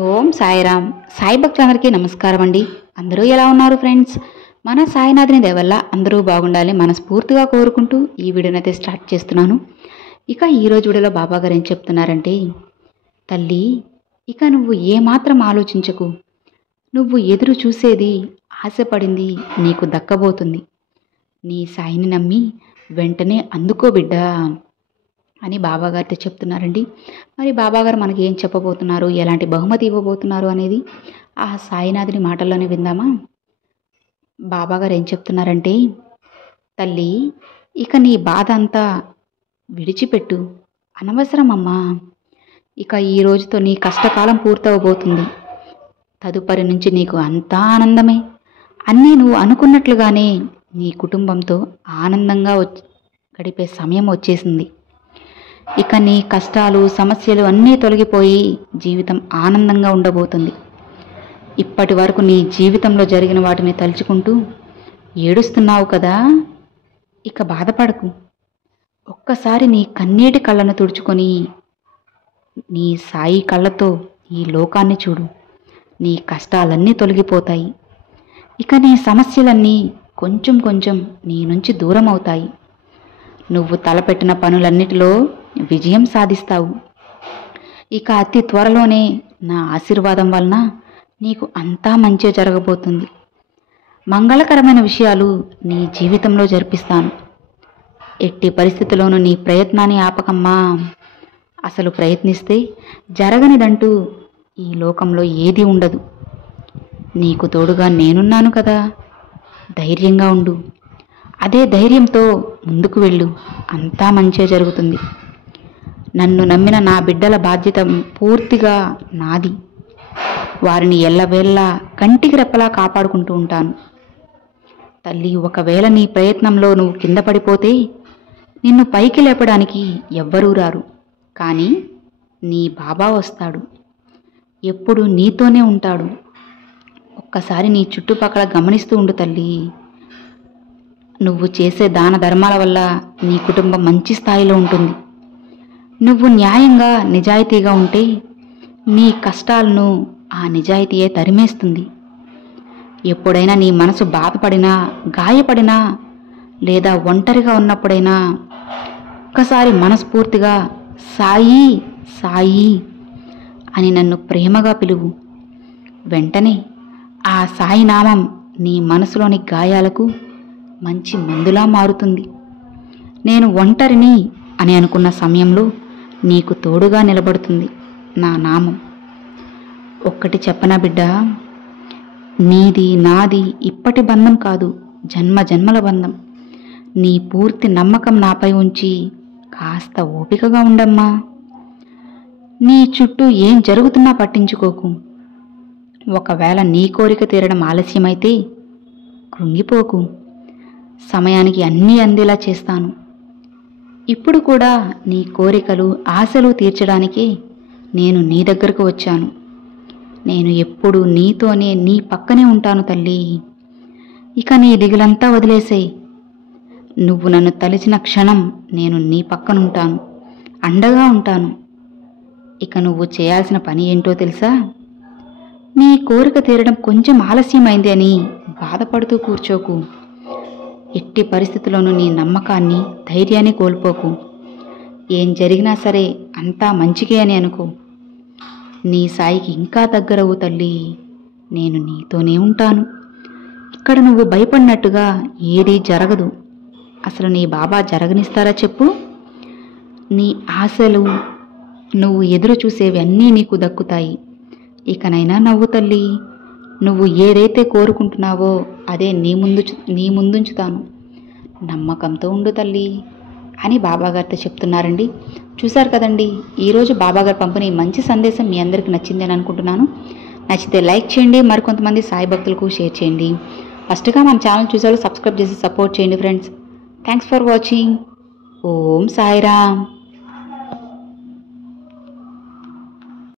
ఓం సాయిరామ్. సాయి భక్తులందరికీ నమస్కారం అండి. అందరూ ఎలా ఉన్నారు ఫ్రెండ్స్? మన సాయినాథుని దయ వల్ల అందరూ బాగుండాలి మనస్ఫూర్తిగా కోరుకుంటూ ఈ వీడియోనైతే స్టార్ట్ చేస్తున్నాను. ఇక ఈరోజు వీడియోలో బాబా గారు ఏం చెప్తున్నారంటే, తల్లి ఇక నువ్వు ఏమాత్రం ఆలోచించకు. నువ్వు ఎదురు చూసేది, ఆశపడింది నీకు దక్కబోతుంది. నీ సాయిని నమ్మి వెంటనే అందుకో బిడ్డా అని బాబాగారితో చెప్తున్నారండి. మరి బాబాగారు మనకి ఏం చెప్పబోతున్నారు, ఎలాంటి బహుమతి ఇవ్వబోతున్నారు అనేది ఆ సాయినాథుని మాటల్లోనే విందామా. బాబాగారు ఏం చెప్తున్నారంటే, తల్లి ఇక నీ బాధ అంతా విడిచిపెట్టు, అనవసరం అమ్మా. ఇక ఈ రోజుతో నీ కష్టకాలం పూర్తవబోతుంది. తదుపరి నుంచి నీకు అంతా ఆనందమే. అన్నీ నువ్వు అనుకున్నట్లుగానే నీ కుటుంబంతో ఆనందంగా గడిపే సమయం వచ్చేసింది. ఇక నీ కష్టాలు సమస్యలు అన్నీ తొలగిపోయి జీవితం ఆనందంగా ఉండబోతుంది. ఇప్పటి వరకు నీ జీవితంలో జరిగిన వాటిని తలుచుకుంటూ ఏడుస్తున్నావు కదా, ఇక బాధపడకు. ఒక్కసారి నీ కన్నీటి కళ్ళను తుడుచుకొని నీ సాయి కళ్ళతో ఈ లోకాన్ని చూడు. నీ కష్టాలన్నీ తొలగిపోతాయి. ఇక నీ సమస్యలన్నీ కొంచెం కొంచెం నీ నుంచి దూరం అవుతాయి. నువ్వు తలపెట్టిన పనులన్నిటిలో విజయం సాధిస్తావు. ఇక అతి త్వరలోనే నా ఆశీర్వాదం వలన నీకు అంతా మంచి జరగబోతుంది. మంగళకరమైన విషయాలు నీ జీవితంలో జరిపిస్తాను. ఎట్టి పరిస్థితుల్లోనూ నీ ప్రయత్నాన్ని ఆపకమ్మా. అసలు ప్రయత్నిస్తే జరగనిదంటూ ఈ లోకంలో ఏదీ ఉండదు. నీకు తోడుగా నేనున్నాను కదా, ధైర్యంగా ఉండు. అదే ధైర్యంతో ముందుకు వెళ్ళు, అంతా మంచే జరుగుతుంది. నన్ను నమ్మిన నా బిడ్డల బాధ్యత పూర్తిగా నాది. వారిని ఎల్లవేళలా కంటికి రెప్పలా కాపాడుకుంటూ ఉంటాను. తల్లి, ఒకవేళ నీ ప్రయత్నంలో నువ్వు కింద పడిపోతే నిన్ను పైకి లేపడానికి ఎవ్వరూ రారు. కానీ నీ బాబా వస్తాడు. ఎప్పుడు నీతోనే ఉంటాడు. ఒక్కసారి నీ చుట్టుపక్కల గమనిస్తూ ఉండు తల్లి. నువ్వు చేసే దాన ధర్మాల వల్ల నీ కుటుంబం మంచి స్థాయిలో ఉంటుంది. నువ్వు న్యాయంగా నిజాయితీగా ఉంటే నీ కష్టాలను ఆ నిజాయితీయే తరిమేస్తుంది. ఎప్పుడైనా నీ మనసు బాధపడినా, గాయపడినా లేదా ఒంటరిగా ఉన్నప్పుడైనా ఒక్కసారి మనస్ఫూర్తిగా సాయి సాయి అని నన్ను ప్రేమగా పిలువు. వెంటనే ఆ సాయి నామం నీ మనసులోని గాయాలకు మంచి మందులా మారుతుంది. నేను ఒంటరిని అని అనుకున్న సమయంలో నీకు తోడుగా నిలబడుతుంది నా నామం. ఒక్కటి చెప్పనా బిడ్డా, నీది నాది ఇప్పటి బంధం కాదు, జన్మ జన్మల బంధం. నీ పూర్తి నమ్మకం నాపై ఉంచి కాస్త ఓపికగా ఉండమ్మా. నీ చుట్టూ ఏం జరుగుతున్నా పట్టించుకోకు. ఒకవేళ నీ కోరిక తీరడం ఆలస్యమైతే కృంగిపోకు. సమయానికి అన్నీ అందేలా చేస్తాను. ఇప్పుడు కూడా నీ కోరికలు ఆశలు తీర్చడానికే నేను నీ దగ్గరకు వచ్చాను. నేను ఎప్పుడు నీతోనే, నీ పక్కనే ఉంటాను తల్లి. ఇక నీ దిగులంతా వదిలేసేయ్. నువ్వు నన్ను తలిచిన క్షణం నేను నీ పక్కనుంటాను, అండగా ఉంటాను. ఇక నువ్వు చేయాల్సిన పని ఏంటో తెలుసా? నీ కోరిక తీరడం కొంచెం ఆలస్యమైంది అని బాధపడుతూ కూర్చోకు. ఎట్టి పరిస్థితుల్లోనూ నీ నమ్మకాన్ని, ధైర్యాన్ని కోల్పోకు. ఏం జరిగినా సరే అంతా మంచికే అని అనుకో. నీ సాయికి ఇంకా దగ్గరవు తల్లి. నేను నీతోనే ఉంటాను. ఇక్కడ నువ్వు భయపడినట్టుగా ఏదీ జరగదు. అసలు నీ బాబా జరగనిస్తారా చెప్పు? నీ ఆశలు, నువ్వు ఎదురు చూసేవి అన్నీ నీకు దక్కుతాయి. ఇకనైనా నవ్వు తల్లి. నువ్వు ఏదైతే కోరుకుంటున్నావో అదే నీ ముందుంచుతాను. నమ్మకంతో ఉండు తల్లి అని బాబాగారితో చెప్తున్నారండి. చూశారు కదండి, ఈరోజు బాబాగారు పంపిన ఈ మంచి సందేశం మీ అందరికీ నచ్చింది అని అనుకుంటున్నాను. నచ్చితే లైక్ చేయండి, మరికొంతమంది సాయి భక్తులకు షేర్ చేయండి. ఫస్ట్గా మన ఛానల్ చూసారు, సబ్స్క్రైబ్ చేసి సపోర్ట్ చేయండి friends. Thanks for watching. Om Sairam.